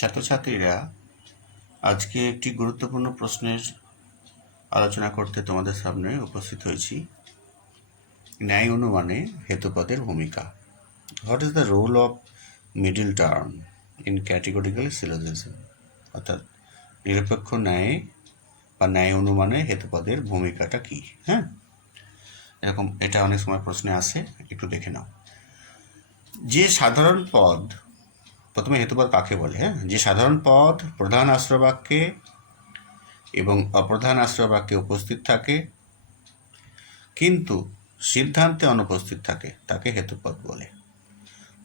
ছাত্রছাত্রীরা আজকে একটি গুরুত্বপূর্ণ প্রশ্নের আলোচনা করতে তোমাদের সামনে উপস্থিত হয়েছি। ন্যায় অনুমানে হেতুপদের ভূমিকা। What is the role of middle term in categorical syllogism অর্থাৎ নিরপেক্ষ ন্যায় বা ন্যায় অনুমানে হেতুপদের ভূমিকাটা কী? হ্যাঁ? এরকম এটা অনেক সময় প্রশ্নে আসে, একটু দেখে নাও। যে সাধারণ পদ প্রথমে হেতুপদ কাকে বলে হ্যাঁ? যে সাধারণ পদ, প্রধান আশ্রয়বাক্যে এবং অপ্রধান আশ্রবাক্যে উপস্থিত থাকে, কিন্তু সিদ্ধান্তে অনুপস্থিত থাকে, তাকে হেতুপদ বলে।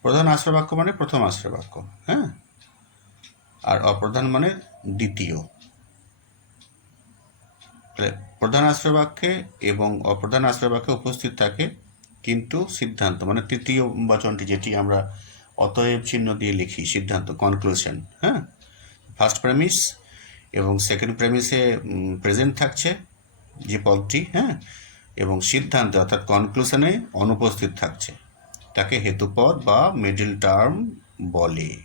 প্রধান আশ্রবাক্য মানে প্রথম আশ্রয়বাক্য হ্যাঁ? আর অপ্রধান মানে দ্বিতীয়। প্রধান আশ্রয়বাক্যে এবং অপ্রধান আশ্রবাক্যে উপস্থিত থাকে, কিন্তু সিদ্ধান্ত মানে তৃতীয় বচনটি যেটি আমরা অতএব চিহ্ন দিয়ে লিখি, সিদ্ধান্ত কনক্লুশন হ্যাঁ? ফার্স্ট প্রেমিস এবং সেকেন্ড প্রেমিসে প্রেজেন্ট থাকছে যে পদটি হ্যাঁ? এবং সিদ্ধান্তে অর্থাৎ কনক্লুশনে অনুপস্থিত থাকছে। তাকে হেতুপদ বা মিডিল টার্ম বলে।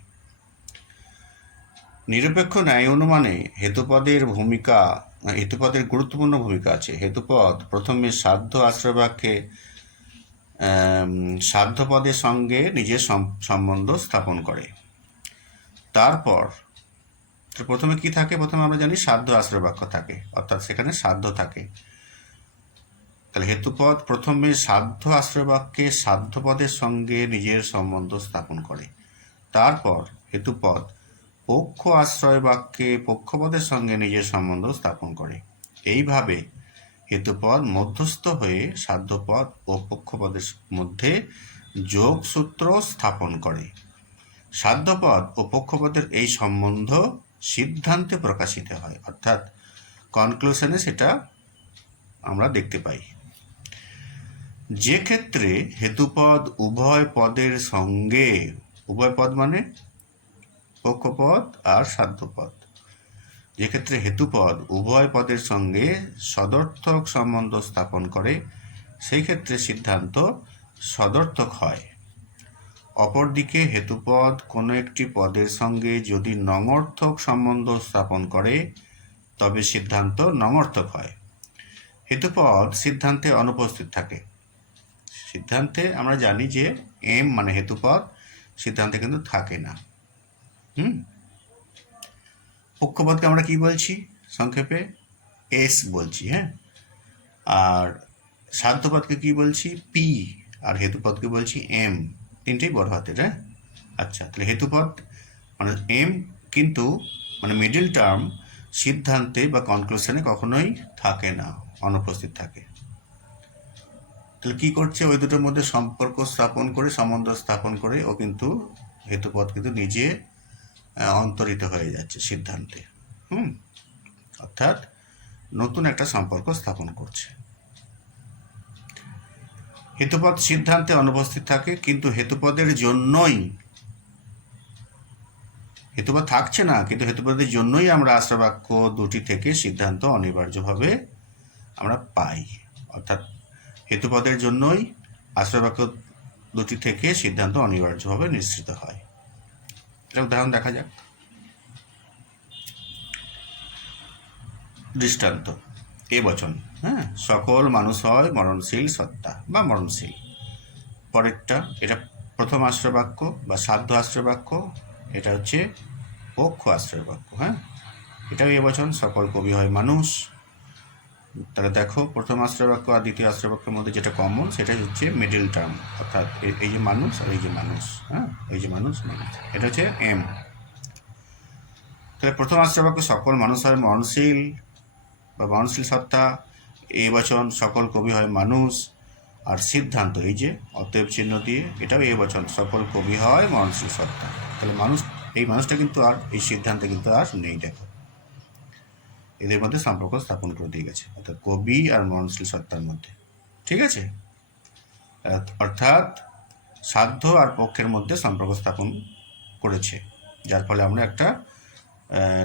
নিরপেক্ষ ন্যায় অনুমানে হেতুপদের ভূমিকা, হেতুপদের গুরুত্বপূর্ণ ভূমিকা আছে। হেতুপদ প্রথমে সাধ্য আশ্রয়বাক্যে সাধ্যপদের সঙ্গে নিজের সম্বন্ধ স্থাপন করে। তারপর প্রথমে কি থাকে? প্রথমে আমরা জানি সাধ্য আশ্রয় বাক্য থাকে, অর্থাৎ সেখানে সাধ্য থাকে। তাহলে হেতুপদ প্রথমে সাধ্য আশ্রয় বাক্যে সাধ্যপদের সঙ্গে নিজের সম্বন্ধ স্থাপন করে। তারপর হেতুপদ পক্ষ আশ্রয় বাক্যে পক্ষপদের সঙ্গে নিজের সম্বন্ধ স্থাপন করে। এইভাবে হেতুপদ মধ্যস্থ হয়ে সাধ্যপদ ও পক্ষপদের মধ্যে যোগসূত্র স্থাপন করে। সাধ্যপদ ও পক্ষপদের এই সম্বন্ধ সিদ্ধান্তে প্রকাশিত হয়, অর্থাৎ কনক্লুশনে সেটা আমরা দেখতে পাই। যে ক্ষেত্রে হেতুপদ উভয় পদের সঙ্গে, উভয় পদ মানে পক্ষপদ আর সাধ্যপদ। যেক্ষেত্রে হেতুপদ উভয় পদের সঙ্গে সদর্থক সম্বন্ধ স্থাপন করে, সেই ক্ষেত্রে সিদ্ধান্ত সদর্থক হয়। অপরদিকে হেতুপদ কোনো একটি পদের সঙ্গে যদি নঙর্থক সম্বন্ধ স্থাপন করে, তবে সিদ্ধান্ত নঙর্থক হয়। হেতুপদ সিদ্ধান্তে অনুপস্থিত থাকে। সিদ্ধান্তে আমরা জানি যে, এম মানে হেতুপদ, সিদ্ধান্তে কিন্তু থাকে না। হুম? পক্ষপদকে আমরা কি বলছি? সংক্ষেপে এস বলছি হ্যাঁ? আর সাধ্যপদকে কি বলছি? পি আর হেতুপদকে বলছি এম তিনটেই বড় হাতের হ্যাঁ? আচ্ছা তাহলে হেতুপদ মানে এম কিন্তু মানে মিডিল টার্ম সিদ্ধান্তে বা কনক্লুশনে কখনোই থাকে না, অনুপস্থিত থাকে। তাহলে কি করছে? ওই দুটোর মধ্যে সম্পর্ক স্থাপন করে, সম্বন্ধ স্থাপন করে ও কিন্তু হেতুপদ কিন্তু নিজে অন্তরিত হয়ে যাচ্ছে সিদ্ধান্তে। হুম? অর্থাৎ নতুন একটা সম্পর্ক স্থাপন করছে। হেতুপদ সিদ্ধান্তে অনুপস্থিত থাকে, কিন্তু হেতুপদের জন্যই, হেতুপদ থাকছে না, কিন্তু হেতুপদের জন্যই আমরা আশ্রবাক্য দুটি থেকে সিদ্ধান্ত অনিবার্যভাবে আমরা পাই। অর্থাৎ হেতুপদের জন্যই আশ্রবাক্য দুটি থেকে সিদ্ধান্ত অনিবার্যভাবে নিশ্চিত হয়। এটা উদাহরণ দেখা যাক। দৃষ্টান্ত। এ বচন হ্যাঁ? সকল মানুষ হয় মরণশীল সত্তা বা মরণশীল। পরেরটা, এটা প্রথম আশ্রয় বাক্য বা সাধ্য আশ্রয় বাক্য এটা হচ্ছে পক্ষ আশ্রয় বাক্য হ্যাঁ? এটাও এ বচন, সকল কবি হয় মানুষ তাহলে দেখো, প্রথম আশ্রয় বাক্য আর দ্বিতীয় আশ্রয় বাক্যের মধ্যে যেটা কমন সেটা হচ্ছে মিডিল টার্ম অর্থাৎ এই যে মানুষ আর এই যে মানুষ হ্যাঁ? এই যে মানুষ মানুষ। এটা হচ্ছে এম তাহলে প্রথম আশ্রয় বাক্য সকল মানুষ হয় মরণশীল বা মরণশীল সত্তা। এ বচন, সকল কবি হয় মানুষ। আর সিদ্ধান্ত, এই যে অতএব চিহ্ন দিয়ে, এটাও এ বচন, সকল কবি হয় মরণশীল সত্তা। তাহলে মানুষ, এই মানুষটা কিন্তু আর, এই সিদ্ধান্তে কিন্তু আর নেই, দেখো। এদের মধ্যে সম্পর্ক স্থাপন করে দিয়ে গেছে। অর্থাৎ কবি আর মরণশীল সত্তার মধ্যে। ঠিক আছে? অর্থাৎ সাধ্য আর পক্ষের মধ্যে সম্পর্ক স্থাপন করেছে। যার ফলে আমরা একটা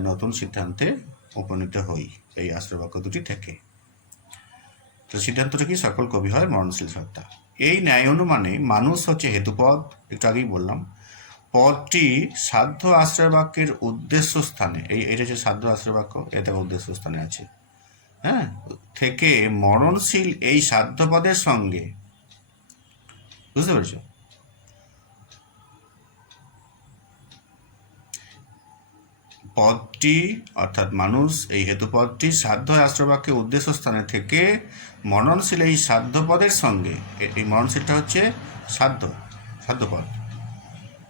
নতুন সিদ্ধান্তে উপনীত হই এই আশ্রবাক্য দুটি থেকে। তো সিদ্ধান্তটা কি? সকল কবি হয় মরণশীল সত্তা। এই ন্যায় অনুমানে মানুষ হচ্ছে হেতুপদ। একটু আগেই বললাম পদটি সাধ্য আশ্রয় বাক্যের উদ্দেশ্য স্থানে, এই এটা হচ্ছে সাধ্য আশ্রয় বাক্য এটা উদ্দেশ্য স্থানে আছে। হ্যাঁ? থেকে মরণশীল এই সাধ্য পদের সঙ্গে, বুঝতে পেরেছ? পদটি, অর্থাৎ মানুষ, এই হেতু পদটি সাধ্য আশ্রবাক্যের উদ্দেশ্য স্থানে থেকে মননশীল এই সাধ্য পদের সঙ্গে এই মননশীলটা হচ্ছে সাধ্য সাধ্যপদ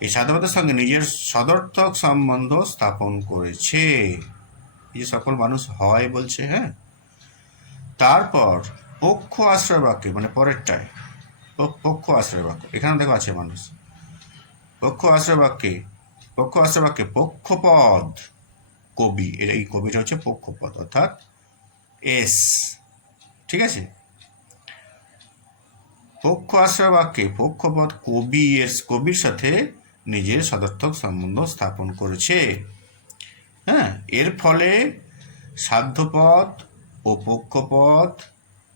এই সাধ্যপদের সঙ্গে নিজের সদর্থক সম্বন্ধ স্থাপন করেছে। এই সকল মানুষ হয় বলছে হ্যাঁ? তারপর পক্ষ আশ্রয় বাক্যে মানে পরেরটায় পক্ষ আশ্রয় বাক্য এখানে দেখো আছে মানুষ। পক্ষ আশ্রয় বাক্যে, পক্ষ আশ্রয় বাক্যে পক্ষপদ, কবি এর এই কবিটা হচ্ছে পক্ষপদ, অর্থাৎ এস, ঠিক আছে? পক্ষ আশ্রয় বাক্যে পক্ষপদ, কবি এস কবির সাথে নিজের সদর্থক সম্বন্ধ স্থাপন করেছে। হ্যাঁ এর ফলে সাধ্যপদ ও পক্ষপদ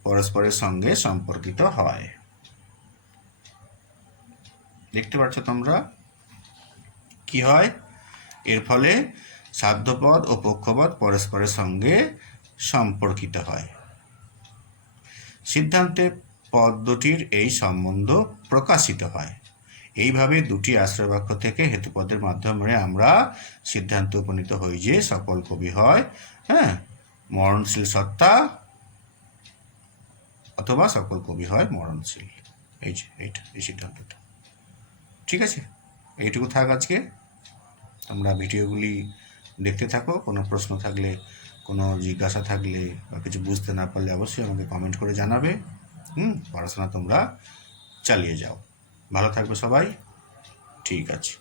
পরস্পরের সঙ্গে সম্পর্কিত হয়। দেখতে পাচ্ছ তোমরা কি হয়? এর ফলে সাধ্যপদ ও পক্ষপদ পরস্পরের সঙ্গে সম্পর্কিত হয়। সিদ্ধান্তে পদ দুটির এই সম্বন্ধ প্রকাশিত হয়। এইভাবে দুটি আশ্রয় বাক্য থেকে হেতুপদের মাধ্যমে আমরা সিদ্ধান্ত উপনীত হই যে সকল কবি হয় হ্যাঁ মরণশীল সত্তা অথবা সকল কবি হয় মরণশীল। এই যে, এইটা, এই সিদ্ধান্তটা। ঠিক আছে? এইটুকু থাক আজকে। তোমরা ভিডিওগুলি দেখতে থাকো। কোনো প্রশ্ন থাকলে, কোনো জিজ্ঞাসা থাকলে বা কিছু বুঝতে না পারলে অবশ্যই আমাকে কমেন্ট করে জানাবে। হুম, পড়াশোনা তোমরা চালিয়ে যাও। ভালো থাকবে সবাই। ঠিক আছে।